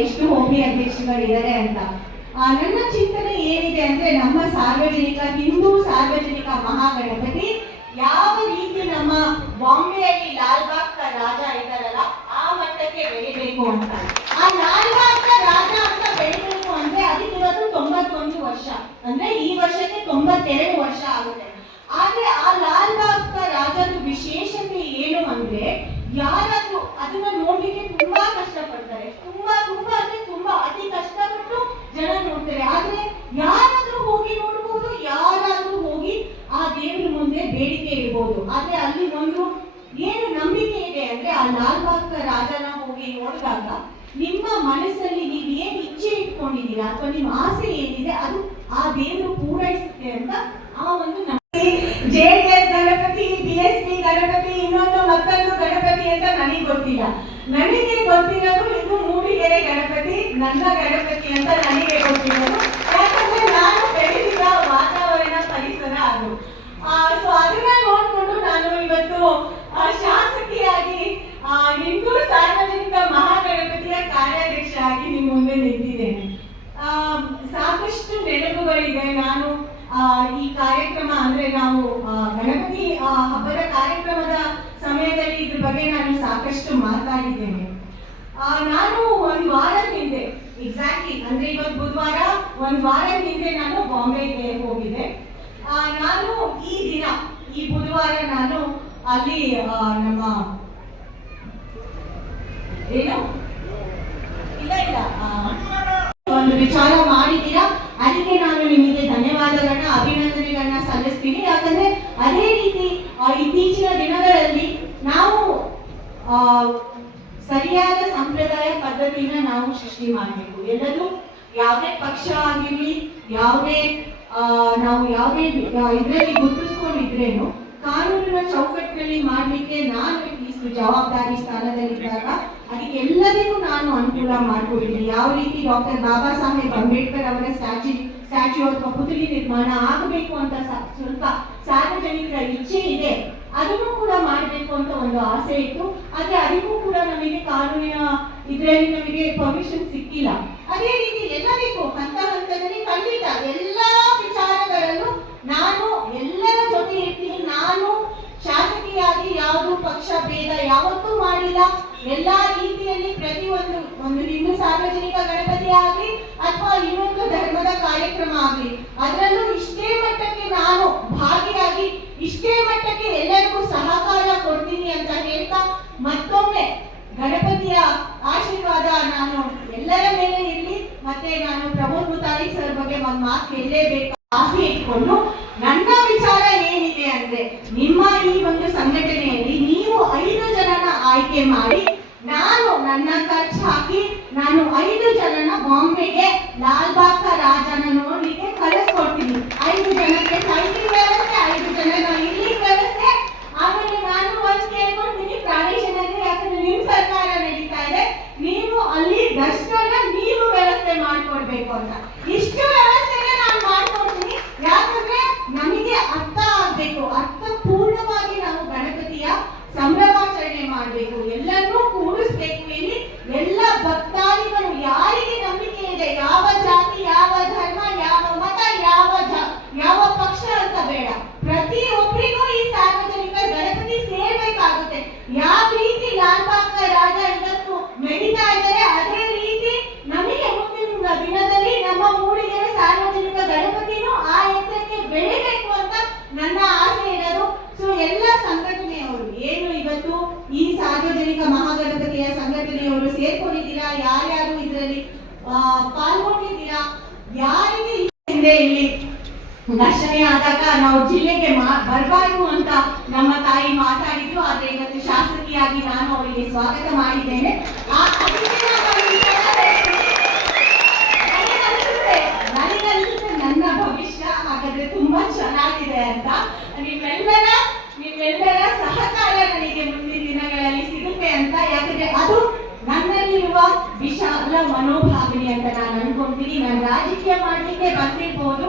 ಎಷ್ಟು ಹೋಬಳಿ ಅಧ್ಯಕ್ಷಗಳಿದ್ದಾರೆ ಅಂತ. ನನ್ನ ಚಿಂತನೆ ಏನಿದೆ ಅಂದ್ರೆ, ನಮ್ಮ ಹಿಂದೂ ಸಾರ್ವಜನಿಕ ಮಹಾಗಣಪತಿ ಯಾವ ರೀತಿ ನಮ್ಮ ಬಾಂಬೆಯಲ್ಲಿ ಲಾಲ್ಬಾಗ್ ಕಾ ರಾಜ ಇದ್ದಾರಲ್ಲ ಆ ಮಟ್ಟಕ್ಕೆ ಬೆಳಿಬೇಕು ಅಂತ. ಆ ಲಾಲ್ಬಾಗ್ ಕಾ ರಾಜ ಅಂತ ಬೆಳಿಬೇಕು ಅಂದ್ರೆ ಅದಕ್ಕೆ ಇವತ್ತು 91 ವರ್ಷ, ಅಂದ್ರೆ ಈ ವರ್ಷಕ್ಕೆ 92 ವರ್ಷ ಆಗುತ್ತೆ. ಆದ್ರೆ ಆ ಲಾಲ್ಬಾಗ್ ಕಾ ರಾಜದ ವಿಶೇಷತೆ ಏನು ಅಂದ್ರೆ, ಯಾರಾದ್ರೂ ಅದನ್ನ ನೋಡ್ಲಿಕ್ಕೆ ತುಂಬಾ ಕಷ್ಟಪಡ್ತಾರೆ, ತುಂಬಾ ಅಂದ್ರೆ ತುಂಬಾ ಅತಿ ಕಷ್ಟಪಟ್ಟು ಜನ ನೋಡ್ತಾರೆ. ಆದ್ರೆ ಯಾರಾದ್ರೂ ಹೋಗಿ ನೋಡ್ಬೋದು, ಯಾರಾದ್ರೂ ಹೋಗಿ ಆ ದೇವ್ರ ಮುಂದೆ ಬೇಡಿಕೆ ಇಡ್ಬೋದು. ಆದ್ರೆ ಅಲ್ಲಿ ಒಂದು ಏನು ನಂಬಿಕೆ ಇದೆ ಅಂದ್ರೆ, ಆ ಲಾಲ್ಬಾಗ್ ಕಾ ರಾಜನ ಹೋಗಿ ನೋಡಿದಾಗ ನಿಮ್ಮ ಮನಸ್ಸಲ್ಲಿ ನೀವು ಏನ್ ಇಚ್ಛೆ ಇಟ್ಕೊಂಡಿದ್ದೀರಾ ಅಥವಾ ನಿಮ್ಮ ಆಸೆ ಏನಿದೆ ಅದು ಆ ದೇವರು ಪೂರೈಸುತ್ತೆ ಅಂತ ಆ ಒಂದು JDS ಗಣಪತಿ, BSP ಗಣಪತಿ, ಮತ್ತೊಂದು ಗಣಪತಿ ಅಂತ ನನಗೆ ಗೊತ್ತಿಲ್ಲ. ನನಗೆ ಗೊತ್ತಿರೋದು ಇದು ಮೂಡಿಗೆರೆ ಗಣಪತಿ, ನನ್ನ ಗಣಪತಿ ಅಂತ ನನಗೆ ಗೊತ್ತಿರೋದು. ಯಾಕಂದ್ರೆ ನಾನು ಬೆಳೆದಿದ್ದ ವಾತಾವರಣ, ಪರಿಸರ ಅದು. ಸೊ ಅದನ್ನ ನೋಡ್ಕೊಂಡು ನಾನು ಇವತ್ತು ಶಾಸಕಿಯಾಗಿ ಹಿಂದೂ ಸಾರ್ವಜನಿಕ ಮಹಾಗಣಪತಿಯ ಕಾರ್ಯಾಧ್ಯಕ್ಷ ಆಗಿ ನಿಮ್ಮ ಮುಂದೆ ನಿಂತಿದ್ದೇನೆ. ಸಾಕಷ್ಟು ನೆನಪುಗಳಿದೆ. ನಾನು ಈ ಕಾರ್ಯಕ್ರಮ ಅಂದ್ರೆ ನಾವು ಗಣಪತಿ ಹಬ್ಬದ ಕಾರ್ಯಕ್ರಮದ ಸಮಯದಲ್ಲಿ ಇದ್ರ ಬಗ್ಗೆ ನಾನು ಸಾಕಷ್ಟು ಮಾತಾಡಿದ್ದೇನೆ. ನಾನು ಒಂದು ವಾರದ ಹಿಂದೆ, ಎಕ್ಸಾಕ್ಟ್ಲಿ ಅಂದ್ರೆ ಇವತ್ತು ಬುಧವಾರ, ಒಂದು ವಾರದ ಹಿಂದೆ ನಾನು ಬಾಂಬೆಗೆ ಹೋಗಿದ್ದೆ. ನಾನು ಈ ಬುಧವಾರ ನಾನು ಅಲ್ಲಿ ನಮ್ಮ ಏನು ಇಲ್ಲ ಒಂದು ವಿಚಾರ ಮಾಡಿದ್ದೀರಾ, ಅದಕ್ಕೆ ನಾನು ನಿಮಗೆ ಧನ್ಯವಾದಗಳನ್ನ, ಅಭಿನಂದನೆಗಳನ್ನ ಸಲ್ಲಿಸ್ತೀನಿ. ಯಾಕಂದ್ರೆ ಅದೇ ರೀತಿ ಇತ್ತೀಚಿನ ದಿನಗಳಲ್ಲಿ ನಾವು ಸರಿಯಾದ ಸಂಪ್ರದಾಯ ಪದ್ಧತಿನ ನಾವು ಸೃಷ್ಟಿ ಮಾಡಬೇಕು. ಎಲ್ಲರೂ ಯಾವುದೇ ಪಕ್ಷ ಆಗಿರ್ಲಿ, ನಾವು ಯಾವುದೇ ಇದರಲ್ಲಿ ಗುರುತಿಸ್ಕೊಂಡಿದ್ರೇನು ಕಾನೂನಿನ ಚೌಕಟ್ಟಿನಲ್ಲಿ ಮಾಡಲಿಕ್ಕೆ ನಾನು ಇಷ್ಟು ಜವಾಬ್ದಾರಿ ಸ್ಥಾನದಲ್ಲಿದ್ದಾಗ ಅದಕ್ಕೆ ಎಲ್ಲರಿಗೂ ನಾನು ಅನುಕೂಲ ಮಾಡಿಕೊಡ್ತೀನಿ. ಯಾವ ರೀತಿ ಡಾಕ್ಟರ್ ಬಾಬಾ ಸಾಹೇಬ್ ಅಂಬೇಡ್ಕರ್ ಅವರ ಸ್ಟ್ಯಾಚ್ಯೂ ಅಥವಾ ಪುತ್ಥಳಿ ನಿರ್ಮಾಣ ಆಗಬೇಕು ಅಂತ ಸ್ವಲ್ಪ ಸಾರ್ವಜನಿಕರ ಇಚ್ಛೆ ಇದೆ, ಅದನ್ನು ಕೂಡ ಮಾಡಬೇಕು ಅಂತ ಒಂದು ಆಸೆ ಇತ್ತು. ಆದ್ರೆ ಅದಕ್ಕೂ ಕೂಡ ನಮಗೆ ಕಾನೂನಿನ ಇದರಲ್ಲಿ ನಮಗೆ ಪರ್ಮಿಷನ್ ಸಿಕ್ಕಿಲ್ಲ. ಅದೇ ರೀತಿ ಎಲ್ಲರಿಗೂ ಹಂತದಲ್ಲಿ ಖಂಡಿತ ಎಲ್ಲಾ ವಿಚಾರಗಳಲ್ಲೂ ನಾನು ಎಲ್ಲರ ಜೊತೆ ಇರ್ತೀನಿ. ನಾನು ಶಾಸಕಿಯಾಗಿ ಯಾವುದು ಪಕ್ಷ ಭೇದ ಯಾವತ್ತೂ ಮಾಡಿಲ್ಲ. ಎಲ್ಲಾ ರೀತಿಯಲ್ಲಿ ಒಂದು ಹಿಂದೂ ಸಾರ್ವಜನಿಕ ಗಣಪತಿ ಆಗಲಿ ಅಥವಾ ಇನ್ನೊಂದು ಧರ್ಮದ ಕಾರ್ಯಕ್ರಮ ಆಗಲಿ, ಅದರಲ್ಲೂ ಇಷ್ಟೇ ಮಟ್ಟಕ್ಕೆ ನಾನು ಭಾಗಿಯಾಗಿ ಇಷ್ಟೇ ಮಟ್ಟಕ್ಕೆ ಎಲ್ಲರಿಗೂ ಸಹಕಾರ ಕೊಡ್ತೀನಿ ಅಂತ ಹೇಳ್ತಾ, ಮತ್ತೊಮ್ಮೆ ಗಣಪತಿಯ ಆಶೀರ್ವಾದ ನಾನು ಎಲ್ಲರ ಮೇಲೆ ಇರಲಿ. ಮತ್ತೆ ನಾನು ಪ್ರಮೋದ್ ಮುತಾಲಿಕ್ ಸರ್ ಬಗ್ಗೆ ಒಂದು ಮಾತು ಹೇಳಲೇಬೇಕು ಆಸೆ ಇಟ್ಕೊಂಡು, ನನ್ನ ವಿಚಾರ ಏನಿದೆ ಅಂದ್ರೆ, ನಿಮ್ಮ ಈ ಒಂದು ಸಂಘಟನೆಯಲ್ಲಿ ನೀವು 5 ಜನನ ಆಯ್ಕೆ ಮಾಡಿ, ನಾನು ನನ್ನ ಖರ್ಚು ಹಾಕಿ ನಾನು 5 ಜನನ ಬಾಂಬೆಗೆ ಲಾಲ್ಬಾಗ್ ಕಾ ರಾಜನ ನೋಡ್ಲಿಕ್ಕೆ ಕಳಿಸ್ಕೊಡ್ತೀನಿ. 5 ಜನಕ್ಕೆ ಸೈಟಿಂಗ್ ವ್ಯವಸ್ಥೆ, 5 ಜನನ ಇಲ್ಲಿ ವ್ಯವಸ್ಥೆ. ಆಮೇಲೆ ನಾನು ಒಂದು ಕೇಳ್ಕೊಳ್ತೀನಿ ಪ್ರಾದೇಶಿಕವಾಗಿ, ಯಾಕಂದ್ರೆ ನಿಮ್ ಸರ್ಕಾರ ನಡೀತಾ ಇದೆ, ನೀವು ಅಲ್ಲಿ ದರ್ಶನ ನೀವು ವ್ಯವಸ್ಥೆ ಮಾಡ್ಕೊಡ್ಬೇಕು ಅಂತ. ಇಷ್ಟು ವ್ಯವಸ್ಥೆನ ನಾನು ಮಾಡ್ಕೊಡ್ತೀನಿ. ಯಾಕಂದ್ರೆ ನಮಗೆ ಅರ್ಥ ಆಗ್ಬೇಕು, ಅರ್ಥಪೂರ್ಣವಾಗಿ ನಾವು ಗಣಪತಿಯ ಸಂಭ್ರಮಾಚರಣೆ ಮಾಡಬೇಕು, ಎಲ್ಲರನ್ನೂ ಕೂಡಿಸ್ಬೇಕು. ಇಲ್ಲಿ ಎಲ್ಲ ಭಕ್ತಾದಿಗಳು ಯಾರಿಗೆ ನಂಬಿಕೆ ಇದೆ, ಯಾವ ಜಾತಿ, ಯಾವ ಧರ್ಮ, ಯಾವ ಮತ, ಯಾವ ಪಕ್ಷ ಅಂತ ಬೇಡ, ಪ್ರತಿಯೊಬ್ಬರಿಗೂ ಈ ಸಾರ್ವಜನಿಕ ಗಣಪತಿ ಸೇರ್ಬೇಕಾಗುತ್ತೆ. ಯಾವ ರೀತಿ ಲಾಲ್ಬಾಗ್ ಕಾ ರಾಜ ಇವತ್ತು ಮೆಡಿತಾ ಇದ್ದಾರೆ, ಅದೇ ರೀತಿ ನಮಗೆ ಮುಂದಿನ ದಿನದಲ್ಲಿ ನಮ್ಮ ಮೂಡಿಗೆರೆ ಸಾರ್ವಜನಿಕ ಗಣಪತಿನೂ ಆ ಎತ್ತರಕ್ಕೆ ಬೆಳಿಬೇಕು ಅಂತ ನನ್ನ ಆಸೆ ಇರೋದು. ಸೊ ಎಲ್ಲ ಸಂಘಟನೆಯವರು ಏನು ಇವತ್ತು ಈ ಸಾರ್ವಜನಿಕ ಮಹಾಗಣಪತಿಯ ಸಂಘಟನೆಯವರು ಸೇರ್ಕೊಂಡಿದ್ದೀರಾ, ಯಾರ್ಯಾರು ಇದರಲ್ಲಿ ಪಾಲ್ಗೊಂಡಿದ್ದೀರಾ, ಯಾರಿಗೆ ಇಲ್ಲಿ ಘರ್ಷಣೆ ಆದಾಗ ನಾವು ಜಿಲ್ಲೆಗೆ ಬರಬಾರ್ದು ಅಂತ ನಮ್ಮ ತಾಯಿ ಮಾತಾಡಿದ್ರು. ಆದ್ರೆ ಇವತ್ತು ಶಾಸಕಿಯಾಗಿ ನಾನು ಅವರಿಗೆ ಸ್ವಾಗತ ಮಾಡಿದ್ದೇನೆ. ನನಗನ್ಸುತ್ತೆ ನನ್ನ ಭವಿಷ್ಯ ಹಾಗಾದ್ರೆ ತುಂಬಾ ಚೆನ್ನಾಗಿದೆ ಅಂತ. ನಿಮ್ಮೆಲ್ಲರ ಸಹಕಾರ ನನಗೆ ಮುಂದಿನ ದಿನಗಳಲ್ಲಿ ಸಿಗುತ್ತೆ ಅಂತ. ಯಾಕಂದ್ರೆ ಅದು ನನ್ನಲ್ಲಿರುವ ವಿಶಾಲ ಮನೋಭಾವನೆ ಅಂತ ನಾನು ಅನ್ಕೊಂತೀನಿ. ನಾನು ರಾಜಕೀಯ ಮಾಡ್ಲಿಕ್ಕೆ ಬಂದಿರ್ಬೋದು,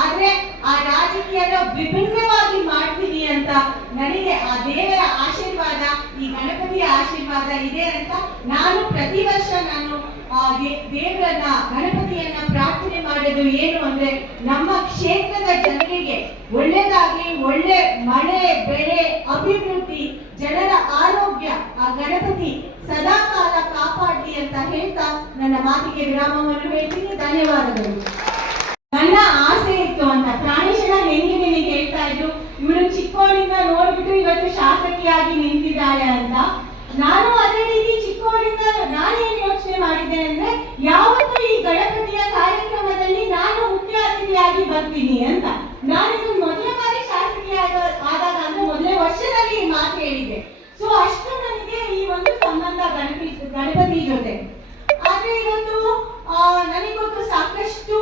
ಆದ್ರೆ ಆ ರಾಜಕೀಯನ ವಿಭಿನ್ನವಾಗಿ ಮಾಡ್ತೀನಿ ಅಂತ ನನಗೆ ಆ ದೇವರ ಆಶೀರ್ವಾದ, ಈ ಗಣಪತಿಯ ಆಶೀರ್ವಾದ ಇದೆ ಅಂತ ನಾನು ಪ್ರತಿ ವರ್ಷ ನಾನು ದೇವರನ್ನ ಗಣಪತಿಯನ್ನ ಪ್ರಾರ್ಥನೆ ಮಾಡೋದು ಏನು ಅಂದ್ರೆ ನಮ್ಮ ಕ್ಷೇತ್ರದ ಜನರಿಗೆ ಒಳ್ಳೇದಾಗ್ಲಿ, ಒಳ್ಳೆ ಮಳೆ ಬೆಳೆ ಅಭಿವೃದ್ಧಿ, ಜನರ ಆರೋಗ್ಯ ಆ ಗಣಪತಿ ಸದಾ ಕಾಲ ಕಾಪಾಡಲಿ ಅಂತ ಹೇಳ್ತಾ ನನ್ನ ಮಾತಿಗೆ ವಿರಾಮವನ್ನು ಹೇಳ್ತೀನಿ. ಧನ್ಯವಾದಗಳು. ನನ್ನ ಆಸೆ ಇತ್ತು ಅಂತ ಪ್ರಾಣೇಶನ ಹೆಂಗೆ ನಿನಗೆ ಹೇಳ್ತಾ ಇದ್ರು, ಇವಳು ಚಿಕ್ಕವಳಿಂದ ನೋಡ್ಬಿಟ್ಟು ಇವತ್ತು ಶಾಸಕಿಯಾಗಿ ನಿಂತಿದ್ದಾಳೆ ಅಂತ. ನಾನು ಅದೇ ರೀತಿ ಚಿಕ್ಕವಳಿಂದ ನಾನೇನು ಯೋಚನೆ ಮಾಡಿದ್ದೆ ಅಂದ್ರೆ ಯಾವತ್ತೂ ಈ ಗಣಪತಿಯ ಕಾರ್ಯಕ್ರಮದಲ್ಲಿ ನಾನು ಮುಖ್ಯ ಅತಿಥಿಯಾಗಿ ಬರ್ತೀನಿ ಅಂತ. ನಾನಿದು ಮೊದಲ ಬಾರಿ ಶಾಸಕಿ ಆದಾಗ ಅಂದ್ರೆ ಮೊದಲೇ ವರ್ಷದಲ್ಲಿ ಈ ಮಾತು ಹೇಳಿದ್ದೆ. ಸೊ ಅಷ್ಟು ನನಗೆ ಈ ಒಂದು ಸಂಬಂಧ ಗಣಪತಿ ಜೊತೆ. ಆದ್ರೆ ಇವತ್ತು ನನಗೆ ಗೊತ್ತು ಸಾಕಷ್ಟು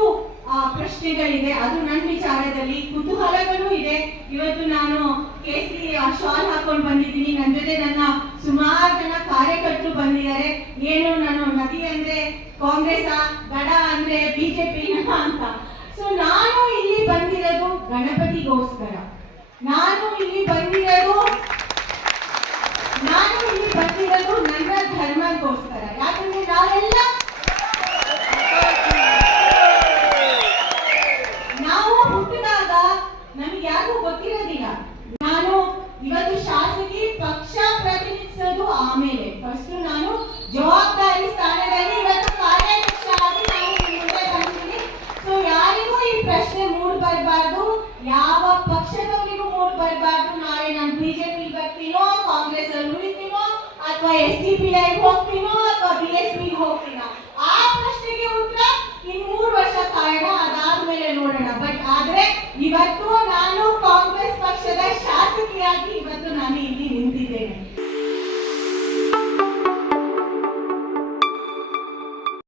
ಪ್ರಶ್ನೆಗಳಿದೆ, ಅದು ನನ್ನ ವಿಚಾರದಲ್ಲಿ ಕುತೂಹಲಗಳು ಇದೆ. ಇವತ್ತು ನಾನು ಕೇಸರಿ ಶಾಲ್ ಹಾಕೊಂಡು ಬಂದಿದ್ದೀನಿ, ನನ್ನ ಜೊತೆ ನನ್ನ ಸುಮಾರು ಜನ ಕಾರ್ಯಕರ್ತರು ಬಂದಿದ್ದಾರೆ. ಏನು ನಾನು ನದಿ ಅಂದ್ರೆ ಕಾಂಗ್ರೆಸ್, ಗಡ ಅಂದ್ರೆ ಬಿಜೆಪಿ ಅಂತ. ಸೊ ನಾನು ಇಲ್ಲಿ ಬಂದಿರೋದು ಗಣಪತಿಗೋಸ್ಕರ, ನಾನು ಇಲ್ಲಿ ಬಂದಿರೋದು ನನ್ನ ಧರ್ಮಕ್ಕೋಸ್ಕರ. ಯಾಕಂದ್ರೆ ನಾವು ಹುಟ್ಟಿದಾಗ ನಮ್ಗೆ ಯಾರಿಗೂ ಗೊತ್ತಿರೋದಿಲ್ಲ. ನಾನು ಇವತ್ತು ಶಾಸಕಿ, ಪಕ್ಷ ಪ್ರತಿನಿಧಿಸೋದು ಆಮೇಲೆ. ಫಸ್ಟ್ ನಾನು ಜವಾಬ್ದಾರಿ ಸ್ಥಾನದಲ್ಲಿ ಇವತ್ತು ಕಾರ್ಯಾಧ್ಯಕ್ಷ ಆಗಿ ನಾನು ಮುಂದೆ ಬಂದಿದ್ದೀನಿ. ಸೊ ಯಾರಿಗೂ ಈ ಪ್ರಶ್ನೆ ಮೂಡ್ಬರ್ಬಾರ್ದು, ಯಾವ ಪಕ್ಷದವರಿಗೂ ಮೂಡ್ಬರ್ಬಾರ್ದು. ನಾಳೆ ನಾನು ಬಿಜೆಪಿ ಬರ್ತೀನೋ, ಕಾಂಗ್ರೆಸ್ ಅಲ್ಲಿ ಉಳಿತೀನೋ, ಅಥವಾ SDPI ಹೋಗ್ತೀನೋ, ಅಥವಾ BSP ಹೋಗ್ತೀನೋ, ಆ ಪ್ರಶ್ನೆಗೆ ಉತ್ತರ ಇನ್ನು 3 ವರ್ಷ ಕಾರಣ, ಅದಾದ್ಮೇಲೆ ನೋಡೋಣ. ಬಟ್ ಆದ್ರೆ ಇವತ್ತು